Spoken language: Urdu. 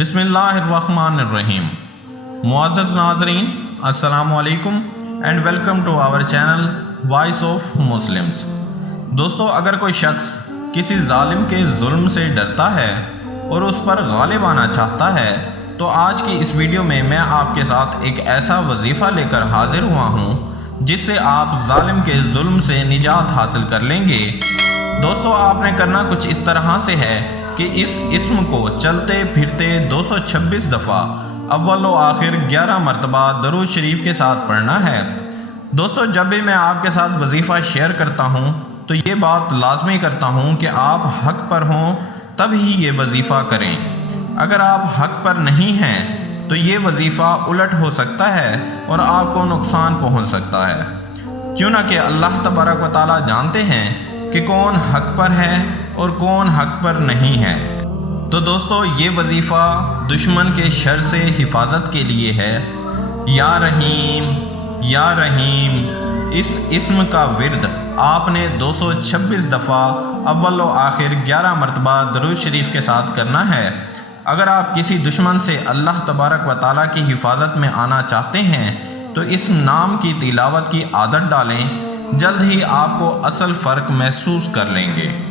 بسم اللہ الرحمن الرحیم۔ معزز ناظرین، السلام علیکم and welcome to our channel Voice of Muslims. دوستو، اگر کوئی شخص کسی ظالم کے ظلم سے ڈرتا ہے اور اس پر غالب آنا چاہتا ہے تو آج کی اس ویڈیو میں آپ کے ساتھ ایک ایسا وظیفہ لے کر حاضر ہوا ہوں جس سے آپ ظالم کے ظلم سے نجات حاصل کر لیں گے۔ دوستو، آپ نے کرنا کچھ اس طرح سے ہے کہ اس اسم کو چلتے پھرتے 226 دفعہ اول و آخر 11 مرتبہ درود شریف کے ساتھ پڑھنا ہے۔ دوستو، جب بھی میں آپ کے ساتھ وظیفہ شیئر کرتا ہوں تو یہ بات لازمی کرتا ہوں کہ آپ حق پر ہوں تب ہی یہ وظیفہ کریں۔ اگر آپ حق پر نہیں ہیں تو یہ وظیفہ الٹ ہو سکتا ہے اور آپ کو نقصان پہنچ سکتا ہے، کیوں نہ کہ اللہ تبارک و تعالیٰ جانتے ہیں کہ کون حق پر ہے اور کون حق پر نہیں ہے۔ تو دوستو، یہ وظیفہ دشمن کے شر سے حفاظت کے لیے ہے۔ یا رحیم یا رحیم، اس اسم کا ورد آپ نے 226 دفعہ اول و آخر 11 مرتبہ درود شریف کے ساتھ کرنا ہے۔ اگر آپ کسی دشمن سے اللہ تبارک و تعالیٰ کی حفاظت میں آنا چاہتے ہیں تو اس نام کی تلاوت کی عادت ڈالیں، جلد ہی آپ کو اصل فرق محسوس کر لیں گے۔